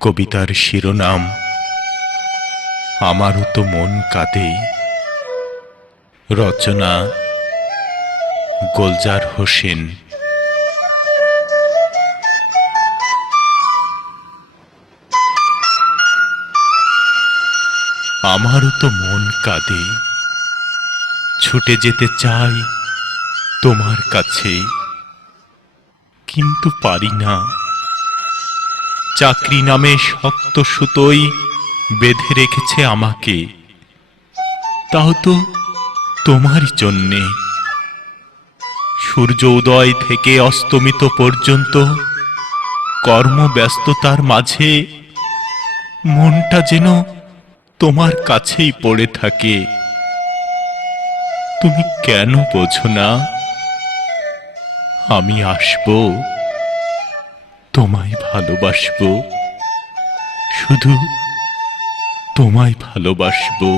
কবিতার শিরোনাম, আমারও তো মন কাঁদে। রচনা, গোলজার হোসেন। আমারও তো মন কাঁদে, ছুটে যেতে চাই তোমার কাছে, কিন্তু পারি না। চাকরি নামে শক্ত সুতোই বেঁধে রেখেছে আমাকে। তাও তো তোমারই জন্যে। সূর্য উদয় থেকে অস্তমিত পর্যন্ত কর্মব্যস্ততার মাঝে মনটা যেন তোমার কাছেই পড়ে থাকে। তুমি কেন বোঝো না? আমি আসব। ভালোবাসবো? শুধু তোমায় ভালোবাসবো?